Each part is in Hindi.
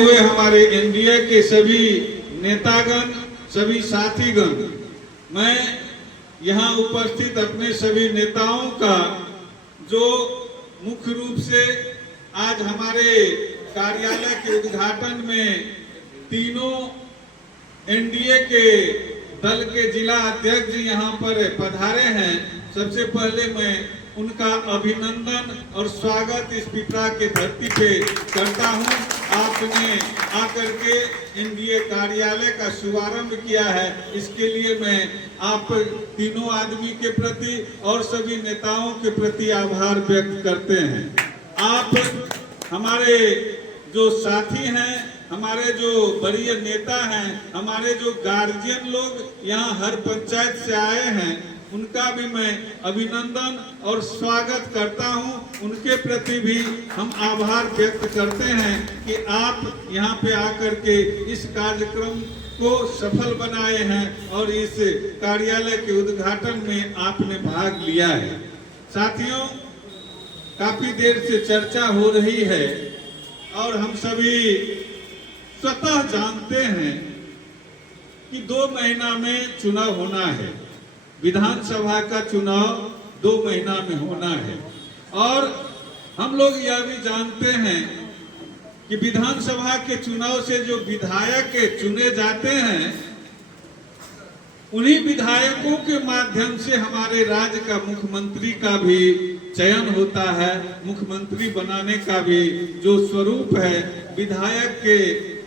हुए हमारे एनडीए के सभी नेतागण, सभी साथीगण, मैं यहाँ उपस्थित अपने सभी नेताओं का जो मुख्य रूप से आज हमारे कार्यालय के उद्घाटन में तीनों एनडीए के दल के जिला अध्यक्ष जी यहाँ पर पधारे हैं, सबसे पहले मैं उनका अभिनंदन और स्वागत इस पिपरा के धरती पे करता हूँ। आपने आकर के एनडीए कार्यालय का शुभारंभ किया है, इसके लिए मैं आप तीनों आदमी के प्रति और सभी नेताओं के प्रति आभार व्यक्त करते हैं। आप हमारे जो साथी हैं, हमारे जो वरीय नेता हैं, हमारे जो गार्जियन लोग यहाँ हर पंचायत से आए हैं, उनका भी मैं अभिनंदन और स्वागत करता हूं। उनके प्रति भी हम आभार व्यक्त करते हैं कि आप यहाँ पे आकर के इस कार्यक्रम को सफल बनाए हैं और इस कार्यालय के उद्घाटन में आपने भाग लिया है। साथियों, काफी देर से चर्चा हो रही है और हम सभी स्वतः जानते हैं कि 2 महीना में चुनाव होना है, विधानसभा का चुनाव 2 महीना में होना है। और हम लोग यह भी जानते हैं कि विधानसभा के चुनाव से जो विधायक चुने जाते हैं, उन्हीं विधायकों के माध्यम से हमारे राज्य का मुख्यमंत्री का भी चयन होता है। मुख्यमंत्री बनाने का भी जो स्वरूप है, विधायक के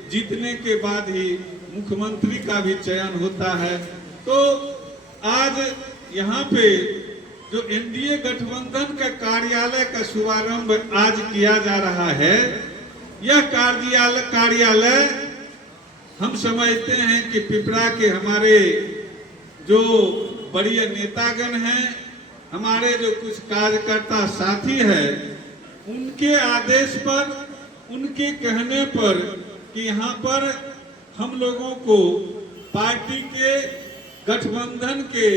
जीतने के बाद ही मुख्यमंत्री का भी चयन होता है। तो आज यहाँ पे जो एनडीए गठबंधन का कार्यालय का शुभारंभ आज किया जा रहा है, यह कार्यालय हम समझते हैं कि पिपरा के हमारे जो बड़े नेतागण हैं, हमारे जो कुछ कार्यकर्ता साथी हैं, उनके आदेश पर, उनके कहने पर कि यहाँ पर हम लोगों को पार्टी के गठबंधन के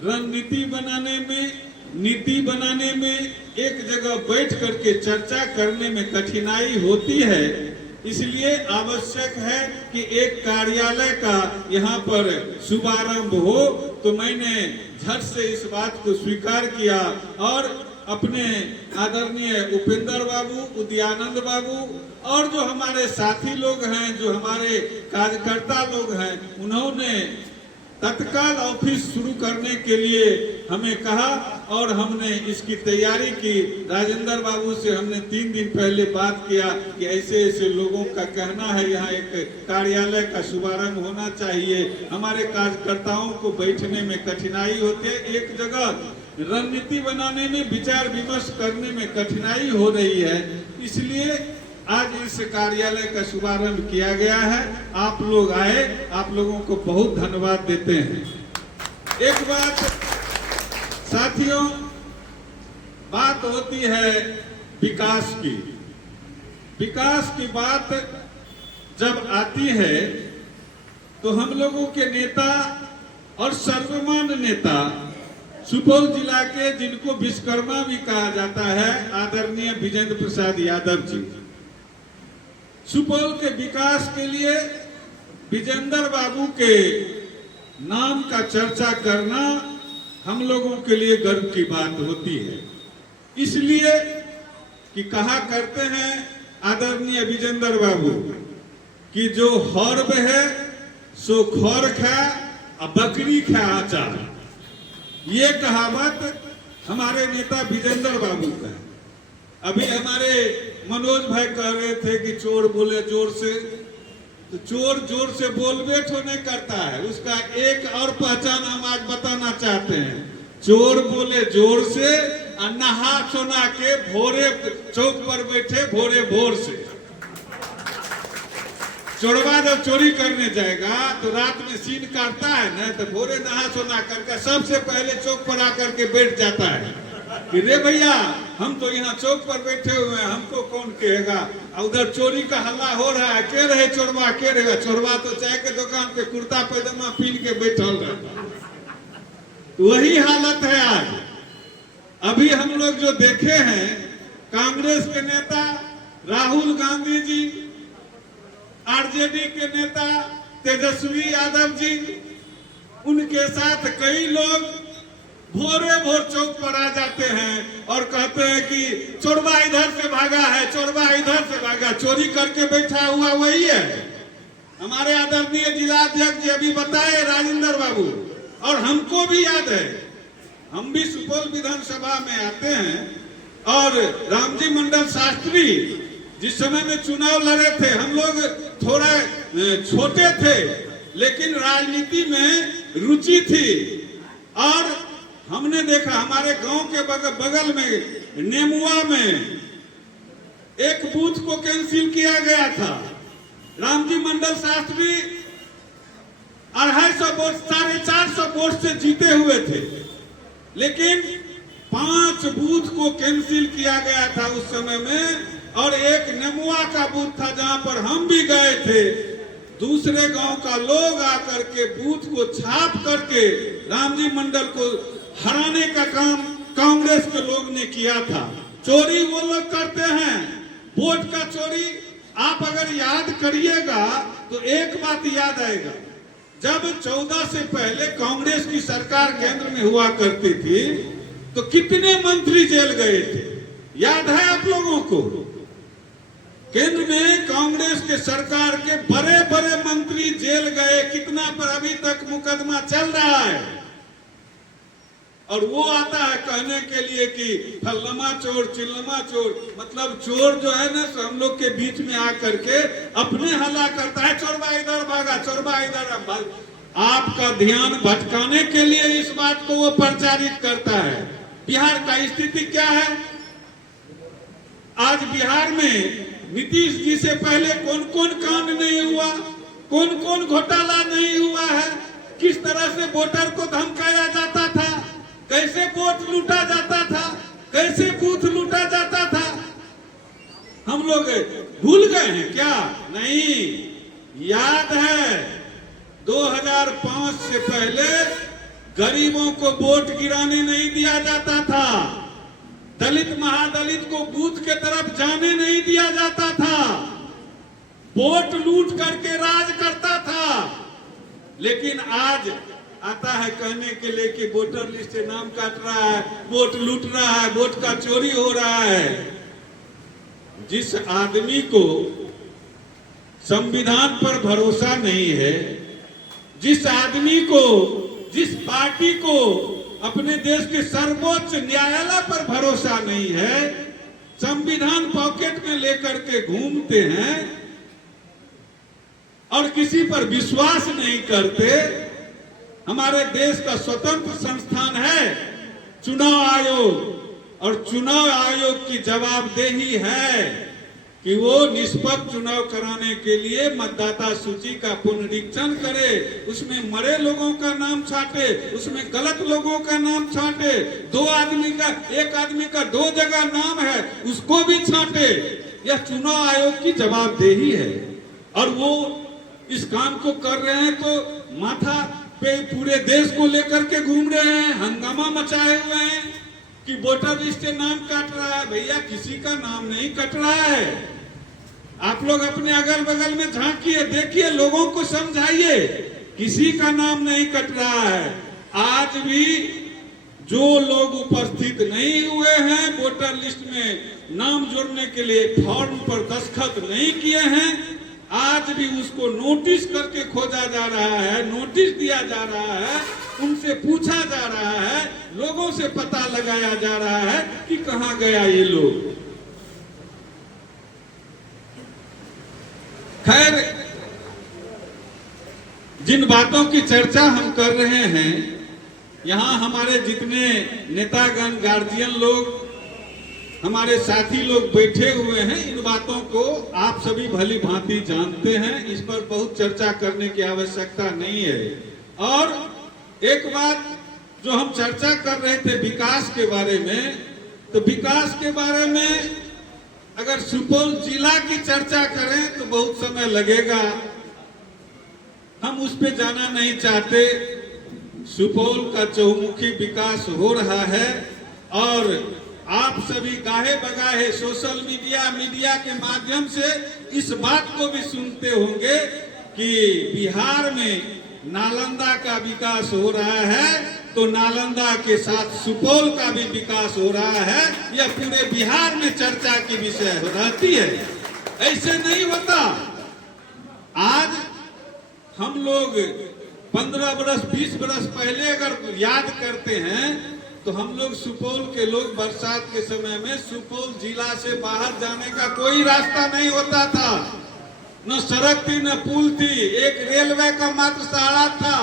रणनीति बनाने में, नीति बनाने में एक जगह बैठ करके चर्चा करने में कठिनाई होती है। इसलिए आवश्यक है कि एक कार्यालय का यहाँ पर शुभारंभ हो। तो मैंने झट से इस बात को स्वीकार किया और अपने आदरणीय उपेंद्र बाबू, उदयानंद बाबू और जो हमारे साथी लोग हैं, जो हमारे कार्यकर्ता लोग हैं, उन्होंने तत्काल ऑफिस शुरू करने के लिए हमें कहा और हमने इसकी तैयारी की। राजेंद्र बाबू से हमने 3 दिन पहले बात किया कि ऐसे ऐसे लोगों का कहना है यहाँ एक कार्यालय का शुभारंभ होना चाहिए। हमारे कार्यकर्ताओं को बैठने में कठिनाई होती है, एक जगह रणनीति बनाने में, विचार विमर्श करने में कठिनाई हो रही है। इसलिए आज इस कार्यालय का शुभारंभ किया गया है। आप लोग आए, आप लोगों को बहुत धन्यवाद देते हैं। एक बात साथियों, बात होती है विकास की। विकास की बात जब आती है तो हम लोगों के नेता और सर्वमान्य नेता, सुपौल जिला के, जिनको विश्वकर्मा भी कहा जाता है, आदरणीय विजेंद्र प्रसाद यादव जी, सुपौल के विकास के लिए विजेंद्र बाबू के नाम का चर्चा करना हम लोगों के लिए गर्व की बात होती है। इसलिए कि कहा करते हैं आदरणीय विजेंद्र बाबू कि जो हर्ब है सो खौर खा और बकरी खा आचार। ये कहावत हमारे नेता विजेंद्र बाबू का है। अभी हमारे मनोज भाई कह रहे थे कि चोर बोले जोर से, तो चोर जोर से बोलबे तो नहीं करता है, उसका एक और पहचान हम आज बताना चाहते हैं। चोर बोले जोर से और नहा सोना के भोरे चौक पर बैठे भोरे भोर से। चोरवा जब चोरी करने जाएगा तो रात में सीन काटता है ना, तो भोरे नहा सोना करके सबसे पहले चौक पर आकर के बैठ जाता है कि रे भैया, हम तो यहाँ चौक पर बैठे हुए हैं, हमको कौन कहेगा। उधर चोरी का हल्ला हो रहा है, के रहे चोरवा, के रहे चोरवा, तो चाय के दुकान पे कुर्ता पैजामा पहन के बैठल रहे। वही हालत है आज। अभी हम लोग जो देखे हैं, कांग्रेस के नेता राहुल गांधी जी आरजेडी के नेता तेजस्वी यादव जी, उनके साथ कई लोग भोरे भोर चौक पर आ जाते हैं और कहते हैं कि चोरबा इधर से भागा है, चोरबा इधर से भागा। चोरी करके बैठा हुआ वही है। हमारे आदरणीय जिलाध्यक्ष जी अभी बताए राजेंद्र बाबू, और हमको भी याद है, हम भी सुपौल विधानसभा में आते हैं और रामजी मंडल शास्त्री जिस समय में चुनाव लड़े थे, हम लोग थोड़ा छोटे थे लेकिन राजनीति में रुचि थी, और हमने देखा हमारे गांव के बगल में नेमुआ में एक बूथ को कैंसिल किया गया था। रामजी मंडल शास्त्री 250 वोट 450 वोट से जीते हुए थे, लेकिन 5 बूथ को कैंसिल किया गया था उस समय में, और एक नेमुआ का बूथ था जहां पर हम भी गए थे। दूसरे गांव का लोग आकर के बूथ को छाप करके रामजी मंडल को हराने का काम कांग्रेस के लोग ने किया था। चोरी वो लोग करते हैं, वोट का चोरी। आप अगर याद करिएगा तो एक बात याद आएगा, जब 14 से पहले कांग्रेस की सरकार केंद्र में हुआ करती थी तो कितने मंत्री जेल गए थे, याद है आप लोगों को? केंद्र में कांग्रेस के सरकार के बड़े बड़े मंत्री जेल गए, कितना पर अभी तक मुकदमा चल रहा है। और वो आता है कहने के लिए कि फल्लमा चोर चिल्लमा चोर, मतलब चोर जो है ना हम लोग के बीच में आकर के अपने हल्ला करता है, चोरबा इधर भागा, चोरबा इधर भागा। आपका ध्यान भटकाने के लिए इस बात को वो प्रचारित करता है। बिहार का स्थिति क्या है आज? बिहार में नीतीश जी से पहले कौन कौन कांड नहीं हुआ, कौन कौन घोटाला नहीं हुआ है, किस तरह से वोटर को धमकाया जाता था, कैसे वोट लूटा जाता था, कैसे बूथ लूटा जाता था। हम लोग भूल गए हैं क्या? नहीं, याद है 2005 से पहले गरीबों को वोट गिराने नहीं दिया जाता था, दलित महादलित को बूथ के तरफ जाने नहीं दिया जाता था, वोट लूट करके राज करता था। लेकिन आज आता है कहने के लिए कि वोटर लिस्ट से नाम काट रहा है, वोट लूट रहा है, वोट का चोरी हो रहा है। जिस आदमी को संविधान पर भरोसा नहीं है, जिस आदमी को, जिस पार्टी को अपने देश के सर्वोच्च न्यायालय पर भरोसा नहीं है, संविधान पॉकेट में लेकर के घूमते हैं और किसी पर विश्वास नहीं करते। हमारे देश का स्वतंत्र संस्थान है चुनाव आयोग, और चुनाव आयोग की जवाबदेही है कि वो निष्पक्ष चुनाव कराने के लिए मतदाता सूची का पुनरीक्षण करे, उसमें मरे लोगों का नाम छाटे, उसमें गलत लोगों का नाम छाटे, एक आदमी का 2 जगह नाम है उसको भी छाटे। यह चुनाव आयोग की जवाबदेही है, और वो इस काम को कर रहे हैं तो माथा पे पूरे देश को लेकर के घूम रहे हैं, हंगामा मचाए हुए हैं कि वोटर लिस्ट से नाम काट रहा है। भैया किसी का नाम नहीं कट रहा है। आप लोग अपने अगल बगल में झांकिए, देखिए, लोगों को समझाइए, किसी का नाम नहीं कट रहा है। आज भी जो लोग उपस्थित नहीं हुए हैं वोटर लिस्ट में नाम जोड़ने के लिए, फॉर्म पर दस्तखत नहीं किए हैं, आज भी उसको नोटिस करके खोजा जा रहा है, नोटिस दिया जा रहा है, उनसे पूछा जा रहा है, लोगों से पता लगाया जा रहा है कि कहां गया ये लोग। खैर, जिन बातों की चर्चा हम कर रहे हैं, यहाँ हमारे जितने नेतागण, गार्जियन लोग, हमारे साथी लोग बैठे हुए हैं, इन बातों को आप सभी भली भांति जानते हैं, इस पर बहुत चर्चा करने की आवश्यकता नहीं है। और एक बात जो हम चर्चा कर रहे थे विकास के बारे में, तो विकास के बारे में अगर सुपौल जिला की चर्चा करें तो बहुत समय लगेगा, हम उस पे जाना नहीं चाहते। सुपौल का चहुमुखी विकास हो रहा है और आप सभी गाहे बगाहे सोशल मीडिया के माध्यम से इस बात को भी सुनते होंगे कि बिहार में नालंदा का विकास हो रहा है, तो नालंदा के साथ सुपौल का भी विकास हो रहा है। यह पूरे बिहार में चर्चा की विषय रहती है। ऐसे नहीं होता। आज हम लोग 15 बरस 20 बरस पहले अगर याद करते हैं तो हम लोग सुपौल के लोग बरसात के समय में सुपौल जिला से बाहर जाने का कोई रास्ता नहीं होता था। न सड़क थी न पुल थी, एक रेलवे का मात्र सहारा था,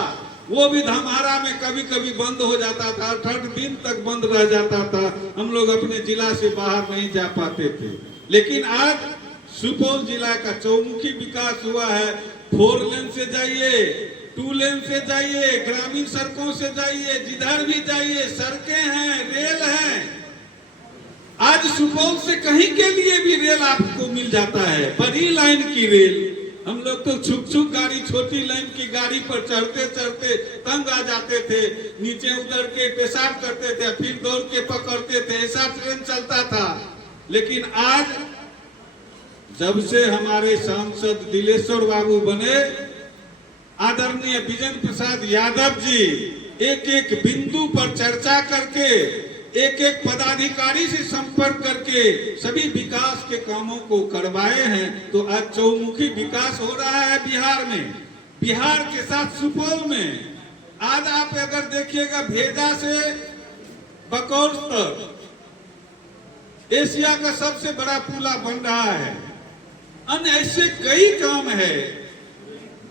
वो भी धमहारा में कभी कभी बंद हो जाता था, 8 दिन तक बंद रह जाता था। हम लोग अपने जिला से बाहर नहीं जा पाते थे। लेकिन आज सुपौल जिला का चौमुखी विकास हुआ है। 4 लेन से जाइए, 2 लेन से जाइए, ग्रामीण सड़कों से जाइए, जिधर भी जाइए सड़कें हैं, रेल है। आज सुपौल से कहीं के लिए भी रेल आपको मिल जाता है, बड़ी लाइन की रेल। हम लोग तो छुक गाड़ी, छोटी लाइन की गाड़ी पर चढ़ते चढ़ते तंग आ जाते थे, नीचे उतर के पेशाब करते थे, फिर दौड़ के पकड़ते थे, ऐसा ट्रेन चलता था। लेकिन आज जब से हमारे सांसद दिलेश्वर बाबू बने, आदरणीय विजेंद्र प्रसाद यादव जी एक एक बिंदु पर चर्चा करके, एक एक पदाधिकारी से संपर्क करके सभी विकास के कामों को करवाए हैं। तो आज चौमुखी विकास हो रहा है बिहार में, बिहार के साथ सुपौल में। आज आप अगर देखिएगा, भेजा से बकौर तक एशिया का सबसे बड़ा पुला बन रहा है। अन्य ऐसे कई काम है।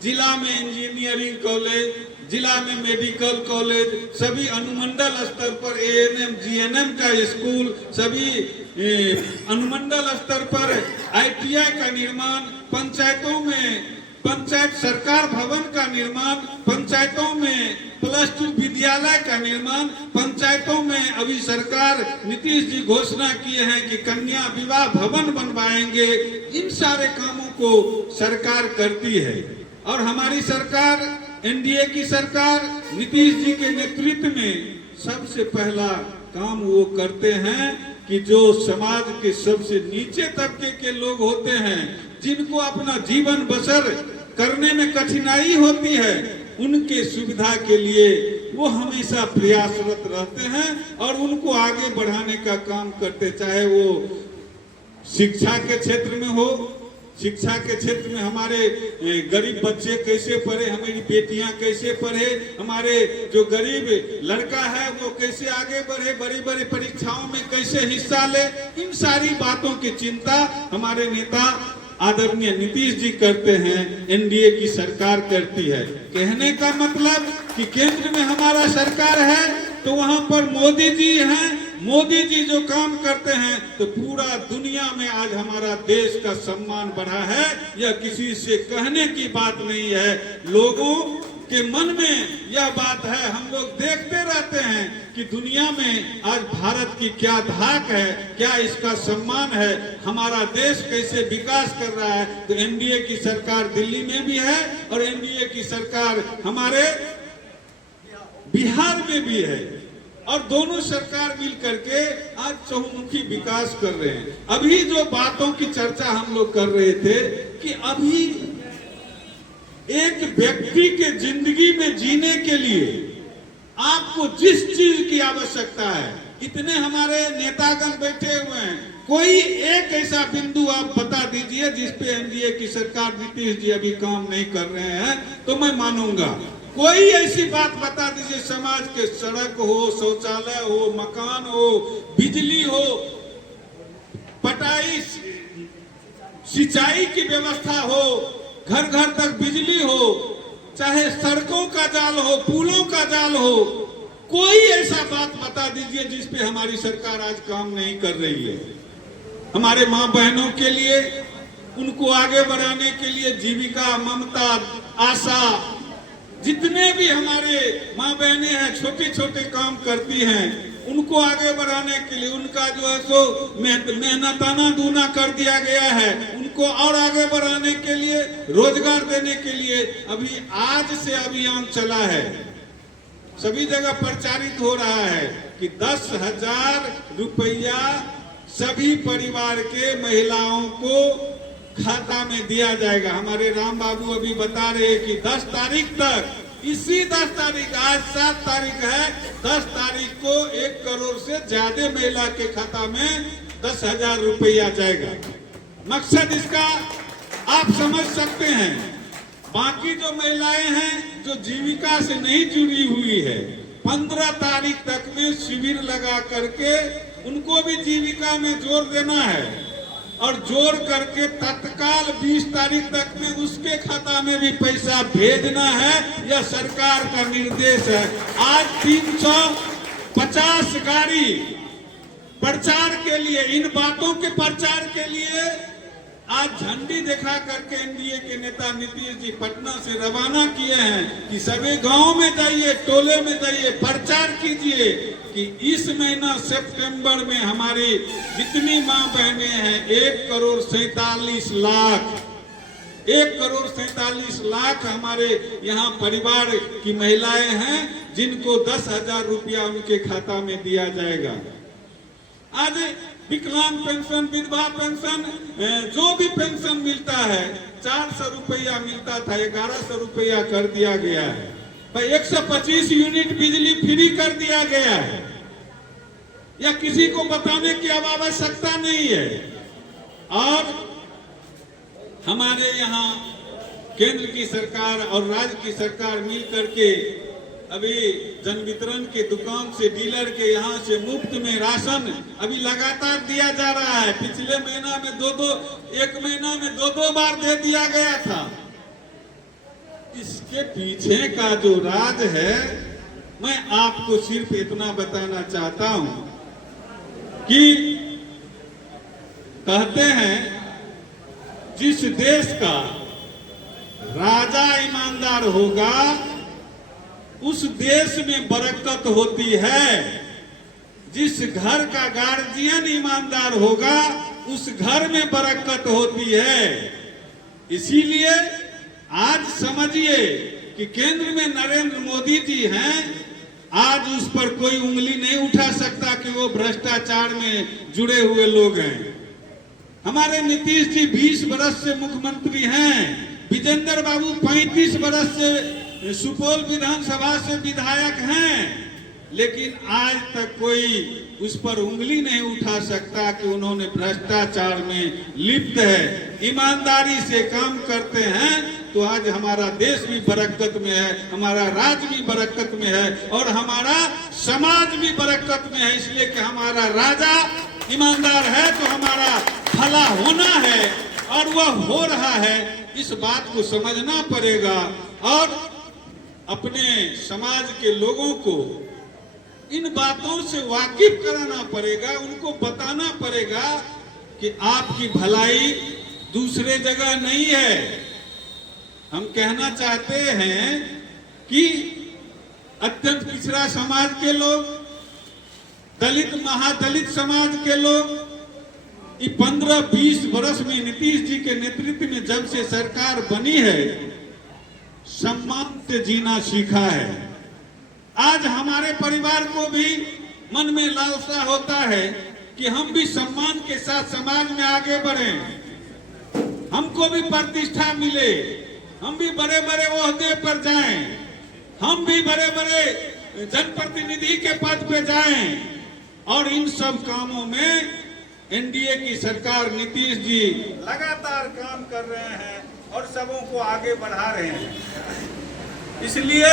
जिला में इंजीनियरिंग कॉलेज, जिला में मेडिकल कॉलेज, सभी अनुमंडल स्तर पर ANM GNM का स्कूल, सभी अनुमंडल स्तर पर ITI का निर्माण, पंचायतों में पंचायत सरकार भवन का निर्माण, पंचायतों में +2 विद्यालय का निर्माण, पंचायतों में अभी सरकार नीतीश जी घोषणा किए हैं कि कन्या विवाह भवन बनवाएंगे। इन सारे कामों को सरकार करती है। और हमारी सरकार, NDA की सरकार नीतीश जी के नेतृत्व में सबसे पहला काम वो करते हैं कि जो समाज के सबसे नीचे तबके के लोग होते हैं, जिनको अपना जीवन बसर करने में कठिनाई होती है, उनके सुविधा के लिए वो हमेशा प्रयासरत रहते हैं और उनको आगे बढ़ाने का काम करते। चाहे वो शिक्षा के क्षेत्र में हो, शिक्षा के क्षेत्र में हमारे गरीब बच्चे कैसे पढ़े, हमारी बेटियां कैसे पढ़े, हमारे जो गरीब लड़का है वो कैसे आगे बढ़े, बड़ी बड़ी परीक्षाओं में कैसे हिस्सा ले, इन सारी बातों की चिंता हमारे नेता आदरणीय नीतीश जी करते हैं, NDA की सरकार करती है। कहने का मतलब कि केंद्र में हमारा सरकार है तो वहां पर मोदी जी हैं। मोदी जी जो काम करते हैं तो पूरा दुनिया में आज हमारा देश का सम्मान बढ़ा है। यह किसी से कहने की बात नहीं है, लोगों के मन में यह बात है। हम लोग देखते रहते हैं कि दुनिया में आज भारत की क्या धाक है, क्या इसका सम्मान है, हमारा देश कैसे विकास कर रहा है। तो NDA की सरकार दिल्ली में भी है और NDA की सरकार हमारे बिहार में भी है, और दोनों सरकार मिल करके आज चहुमुखी विकास कर रहे हैं। अभी जो बातों की चर्चा हम लोग कर रहे थे कि अभी एक व्यक्ति के जिंदगी में जीने के लिए आपको जिस चीज की आवश्यकता है, इतने हमारे नेतागण बैठे हुए हैं, कोई एक ऐसा बिंदु आप बता दीजिए जिस पे NDA की सरकार नीतीश जी अभी काम नहीं कर रहे हैं तो मैं मानूंगा। कोई ऐसी बात बता दीजिए, समाज के सड़क हो, शौचालय हो, मकान हो, बिजली हो, पटाई सिंचाई की व्यवस्था हो, घर घर तक बिजली हो, चाहे सड़कों का जाल हो, पुलों का जाल हो, कोई ऐसा बात बता दीजिए जिस पे हमारी सरकार आज काम नहीं कर रही है। हमारे माँ बहनों के लिए, उनको आगे बढ़ाने के लिए जीविका, ममता, आशा, जितने भी हमारे माँ बहनें हैं छोटे छोटे काम करती हैं, उनको आगे बढ़ाने के लिए उनका जो है सो मेहनताना दूना कर दिया गया है। उनको और आगे बढ़ाने के लिए, रोजगार देने के लिए अभी आज से अभियान चला है, सभी जगह प्रचारित हो रहा है। कि 10,000 रुपया सभी परिवार के महिलाओं को खाता में दिया जाएगा। हमारे राम बाबू अभी बता रहे हैं कि 10 तारीख तक, इसी 10 तारीख, आज 7 तारीख है, 10 तारीख को 1 करोड़ से ज्यादा महिला के खाता में 10,000 रुपया जाएगा। मकसद इसका आप समझ सकते हैं। बाकी जो महिलाएं हैं जो जीविका से नहीं जुड़ी हुई है, 15 तारीख तक में शिविर लगा करके उनको भी जीविका में जोर देना है और जोड़ करके तत्काल 20 तारीख तक में उसके खाता में भी पैसा भेजना है। यह सरकार का निर्देश है। आज 350 गाड़ी प्रचार के लिए, इन बातों के प्रचार के लिए आज झंडी दिखा करके एनडीए के नेता नीतीश जी पटना से रवाना किए हैं कि सभी गांव में जाइए, टोले में जाइए, प्रचार कीजिए कि इस महीना सितंबर में हमारी जितनी मां बहनें हैं 1 करोड़ 47 लाख, 1 करोड़ 47 लाख हमारे यहाँ परिवार की महिलाएं हैं जिनको 10,000 रुपया उनके खाता में दिया जाएगा। आज विकलांग पेंशन, विधवा पेंशन, जो भी पेंशन मिलता है 400 रुपया मिलता था, 1100 रुपया कर दिया गया है। भाई 125 यूनिट बिजली फ्री कर दिया गया है। या किसी को बताने की अब आवश्यकता नहीं है। और हमारे यहाँ केंद्र की सरकार और राज्य की सरकार मिल करके अभी जन वितरण के दुकान से, डीलर के यहाँ से मुफ्त में राशन अभी लगातार दिया जा रहा है। पिछले महीना में एक महीना में दो बार दे दिया गया था। इसके पीछे का जो राज है, मैं आपको सिर्फ इतना बताना चाहता हूं कि कहते हैं जिस देश का राजा ईमानदार होगा उस देश में बरकत होती है। जिस घर का गार्जियन ईमानदार होगा उस घर में बरकत होती है। इसीलिए आज समझिए कि केंद्र में नरेंद्र मोदी जी हैं। आज उस पर कोई उंगली नहीं उठा सकता कि वो भ्रष्टाचार में जुड़े हुए लोग हैं। हमारे नीतीश जी 20 बरस से मुख्यमंत्री हैं। विजेंद्र बाबू 35 बरस से सुपौल विधानसभा से विधायक हैं, लेकिन आज तक कोई उस पर उंगली नहीं उठा सकता कि उन्होंने भ्रष्टाचार में लिप्त है। ईमानदारी से काम करते हैं तो आज हमारा देश भी बरकत में है, हमारा राज्य भी बरकत में है और हमारा समाज भी बरकत में है। इसलिए कि हमारा राजा ईमानदार है तो हमारा भला होना है और वह हो रहा है। इस बात को समझना पड़ेगा और अपने समाज के लोगों को इन बातों से वाकिफ कराना पड़ेगा। उनको बताना पड़ेगा कि आपकी भलाई दूसरे जगह नहीं है। हम कहना चाहते हैं कि अत्यंत पिछड़ा समाज के लोग, दलित महादलित समाज के लोग 15-20 वर्ष में नीतीश जी के नेतृत्व में जब से सरकार बनी है सम्मान से जीना सीखा है। आज हमारे परिवार को भी मन में लालसा होता है कि हम भी सम्मान के साथ समाज में आगे बढ़ें, हमको भी प्रतिष्ठा मिले, हम भी बड़े बड़े ओहदे पर जाएं, हम भी बड़े बड़े जनप्रतिनिधि के पद पे जाएं। और इन सब कामों में एनडीए की सरकार नीतीश जी लगातार काम कर रहे हैं और सबों को आगे बढ़ा रहे हैं। इसलिए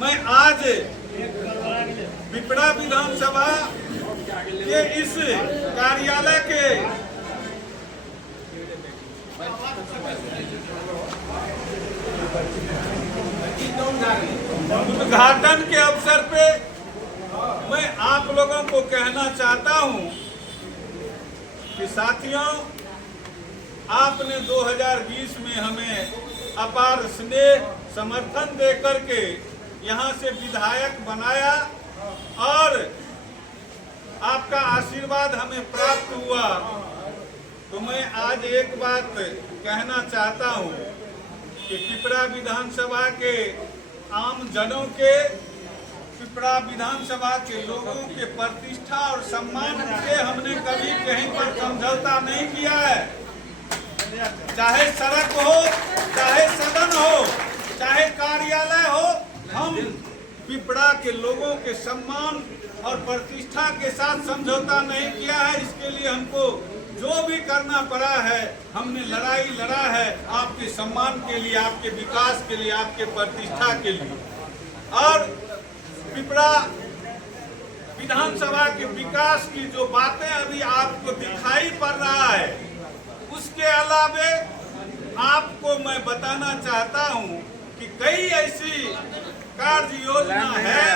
मैं आज पिपरा विधानसभा के इस कार्यालय के उद्घाटन के अवसर पे मैं आप लोगों को कहना चाहता हूं कि साथियों, आपने 2020 में हमें अपार स्नेह समर्थन दे करके यहाँ से विधायक बनाया और आपका आशीर्वाद हमें प्राप्त हुआ। तो मैं आज एक बात कहना चाहता हूँ कि पिपरा विधानसभा के आम जनों के पिपरा विधानसभा के लोगों के प्रतिष्ठा और सम्मान से हमने कभी कहीं पर समझौता नहीं किया है। चाहे सड़क हो, चाहे सदन हो, चाहे कार्यालय हो, हम पिपरा के लोगों के सम्मान और प्रतिष्ठा के साथ समझौता नहीं किया है। इसके लिए हमको जो भी करना पड़ा है, हमने लड़ाई लड़ा है आपके सम्मान के लिए, आपके विकास के लिए, आपके प्रतिष्ठा के लिए। और पिपरा विधानसभा के विकास की जो बातें अभी आपको दिखाई पड़ रहा है, उसके अलावे आपको मैं बताना चाहता हूं कि कई ऐसी कार्य योजना है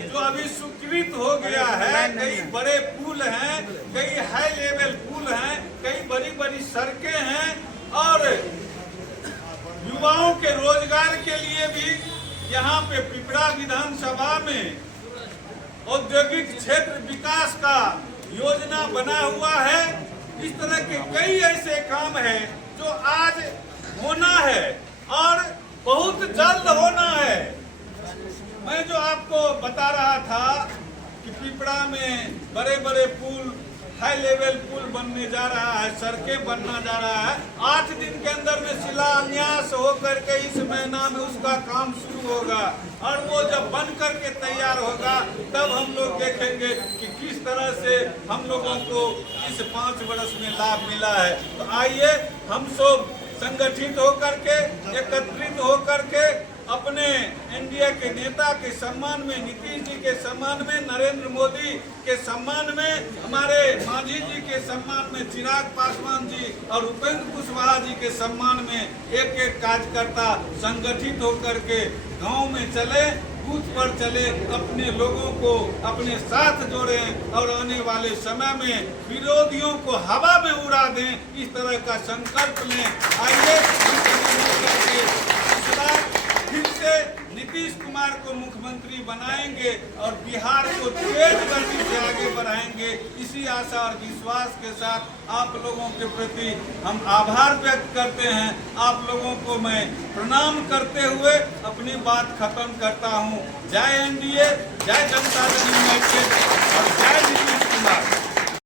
जो अभी स्वीकृत हो गया है। कई बड़े पुल हैं, कई हाई लेवल पुल हैं, कई बड़ी बड़ी सड़कें हैं और युवाओं के रोजगार के लिए भी यहाँ पे पिपरा विधानसभा में औद्योगिक क्षेत्र विकास का योजना बना हुआ है। इस तरह के कई ऐसे काम हैं जो आज होना है और बहुत जल्द होना है। मैं जो आपको बता रहा था कि पिपरा में बड़े बड़े पुल, हाई लेवल पुल बनने जा रहा है, सड़कें बनना जा रहा है। 8 दिन के अंदर में शिलान्यास होकर के इस महीना में उसका काम शुरू होगा और वो जब बन करके तैयार होगा तब हम लोग देखेंगे कि किस तरह से हम लोगों को इस 5 वर्ष में लाभ मिला है। तो आइए हम सब संगठित होकर के, एकत्रित होकर के अपने एनडीए के नेता के सम्मान में, नीतीश जी के सम्मान में, नरेंद्र मोदी के सम्मान में, हमारे मांझी जी के सम्मान में, चिराग पासवान जी और उपेंद्र कुशवाहा जी के सम्मान में एक एक कार्यकर्ता संगठित होकर के गांव में चले, बूथ पर चले, अपने लोगों को अपने साथ जोड़ें और आने वाले समय में विरोधियों को हवा में उड़ा दें, इस तरह का संकल्प लें। आइए फिर से नीतीश कुमार को मुख्यमंत्री बनाएंगे और बिहार को तेज गति से आगे बढ़ाएंगे। इसी आशा और विश्वास के साथ आप लोगों के प्रति हम आभार व्यक्त करते हैं। आप लोगों को मैं प्रणाम करते हुए अपनी बात खत्म करता हूं। जय एनडीए, जय जनता दल यूनाइटेड और जय नीतीश कुमार।